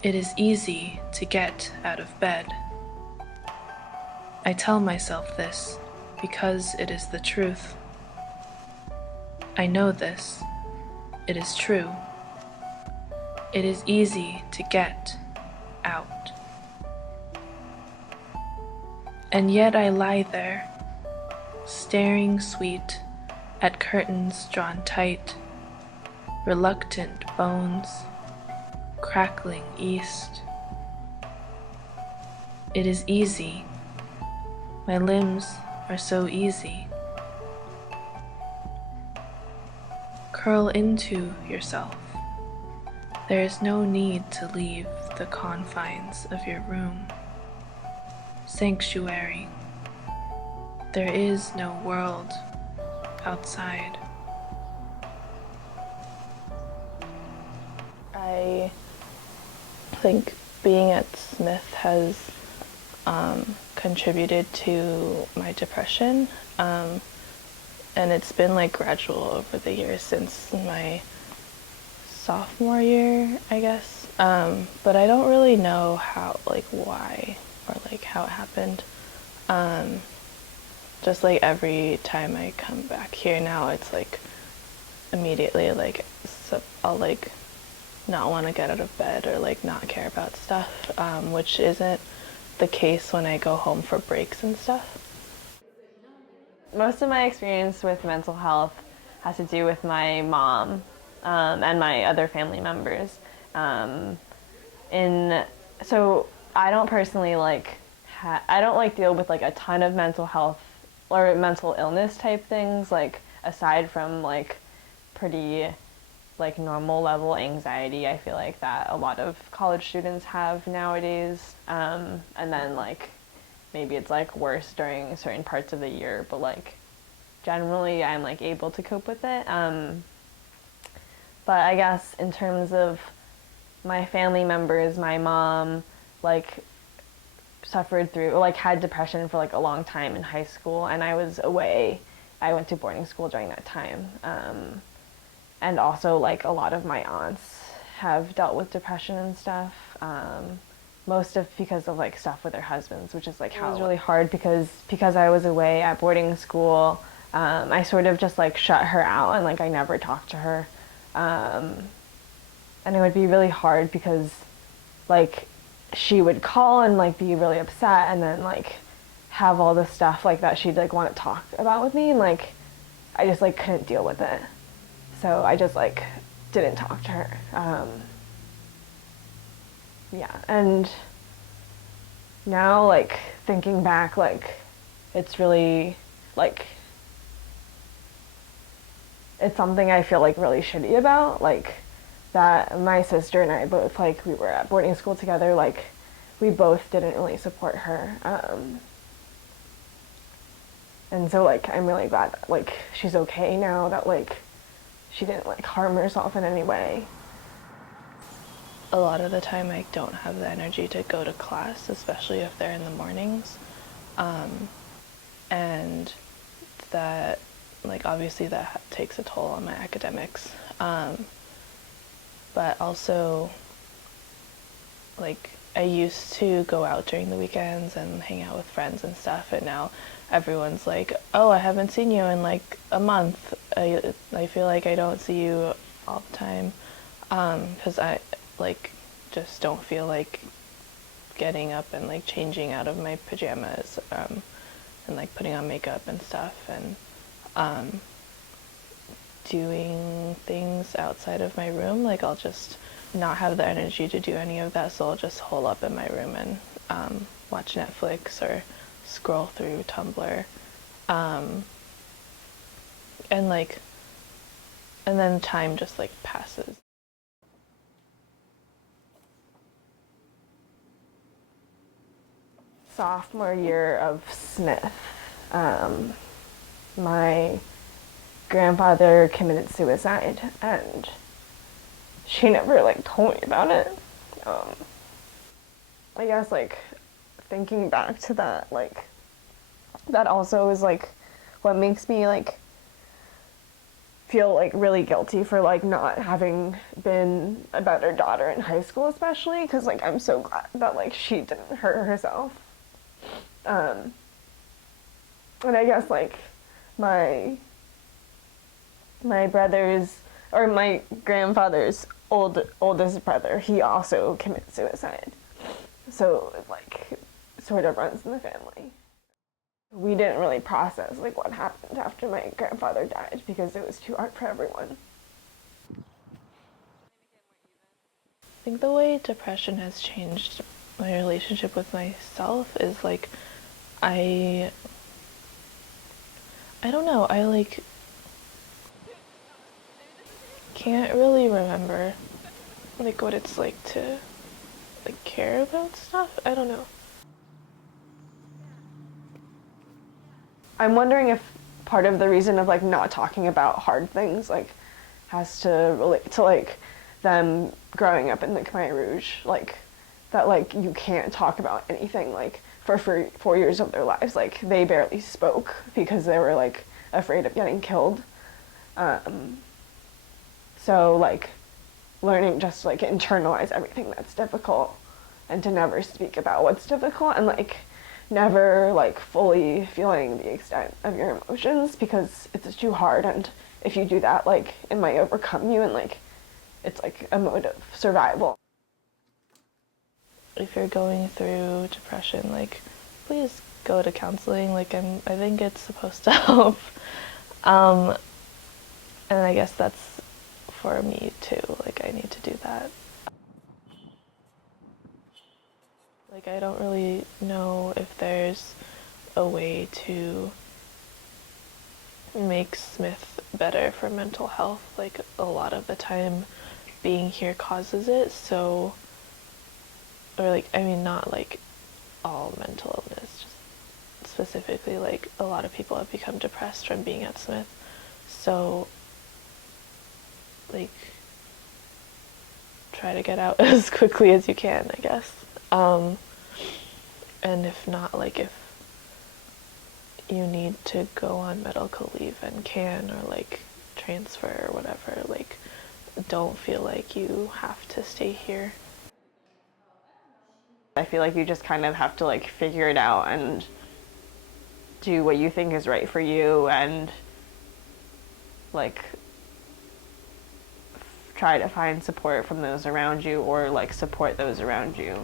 It is easy to get out of bed. I tell myself this because it is the truth. I know this. It is true. It is easy to get out. And yet I lie there, staring sweet at curtains drawn tight, reluctant bones crackling east. It is easy. My limbs are so easy. Curl into yourself. There is no need to leave the confines of your room. Sanctuary. There is no world outside. I think being at Smith has contributed to my depression, and it's been like gradual over the years since my sophomore year, I guess. But I don't really know how, like, why or like how it happened. Just like every time I come back here now, it's like immediately like I'll like not want to get out of bed or like not care about stuff, which isn't the case when I go home for breaks and stuff. Most of my experience with mental health has to do with my mom and my other family members. In so I don't personally like I don't like deal with like a ton of mental health or mental illness type things, like aside from like pretty like normal level anxiety. I feel like that a lot of college students have nowadays, and then like maybe it's like worse during certain parts of the year, but like generally I'm like able to cope with it. But I guess in terms of my family members, my mom like suffered through like had depression for like a long time in high school, and I was away. I went to boarding school during that time. And also like a lot of my aunts have dealt with depression and stuff. Most of because of like stuff with their husbands, which is like how it was really hard because I was away at boarding school. I sort of just like shut her out and like I never talked to her. And it would be really hard because like she would call and like be really upset and then like have all this stuff like that she'd like want to talk about with me, and like I just like couldn't deal with it. So I just like didn't talk to her. Yeah, and now like thinking back, like it's really like it's something I feel like really shitty about. Like that my sister and I both like we were at boarding school together. Like we both didn't really support her. And so like I'm really glad that like she's okay now, that like she didn't like harm herself in any way. A lot of the time I don't have the energy to go to class, especially if they're in the mornings. And that, like, obviously that takes a toll on my academics. But also, like, I used to go out during the weekends and hang out with friends and stuff, and now everyone's like, oh, I haven't seen you in like a month. I feel like I don't see you all the time, because I like just don't feel like getting up and like changing out of my pajamas, and like putting on makeup and stuff, and doing things outside of my room. Like I'll just not have the energy to do any of that, so I'll just hole up in my room and watch Netflix or scroll through Tumblr, and like, and then time just like passes. Sophomore year of Smith, my grandfather committed suicide, and she never like told me about it. I guess like thinking back to that, like that also is like what makes me like feel like really guilty for like not having been a better daughter in high school, especially because like I'm so glad that like she didn't hurt herself. And I guess like my brother's or my grandfather's oldest brother, he also committed suicide. So it like sort of runs in the family. We didn't really process like what happened after my grandfather died because it was too hard for everyone. I think the way depression has changed my relationship with myself is like I don't know, I like can't really remember like what it's like to like care about stuff. I don't know. I'm wondering if part of the reason of like not talking about hard things like has to relate to like them growing up in the Khmer Rouge, like that like you can't talk about anything like for 4 years of their lives. Like they barely spoke because they were like afraid of getting killed. So like learning just like internalize everything that's difficult and to never speak about what's difficult and like never like fully feeling the extent of your emotions because it's too hard, and if you do that like it might overcome you and like it's like a mode of survival. If you're going through depression, like please go to counseling. Like I think it's supposed to help. And I guess that's for me too. Like I need to do that. Like I don't really know if there's a way to make Smith better for mental health. Like a lot of the time being here causes it, so or like I mean not like all mental illness, just specifically like a lot of people have become depressed from being at Smith. So like try to get out as quickly as you can, I guess. And if not, like if you need to go on medical leave and can, or like transfer or whatever, like don't feel like you have to stay here. I feel like you just kind of have to like figure it out and do what you think is right for you and like try to find support from those around you or like support those around you.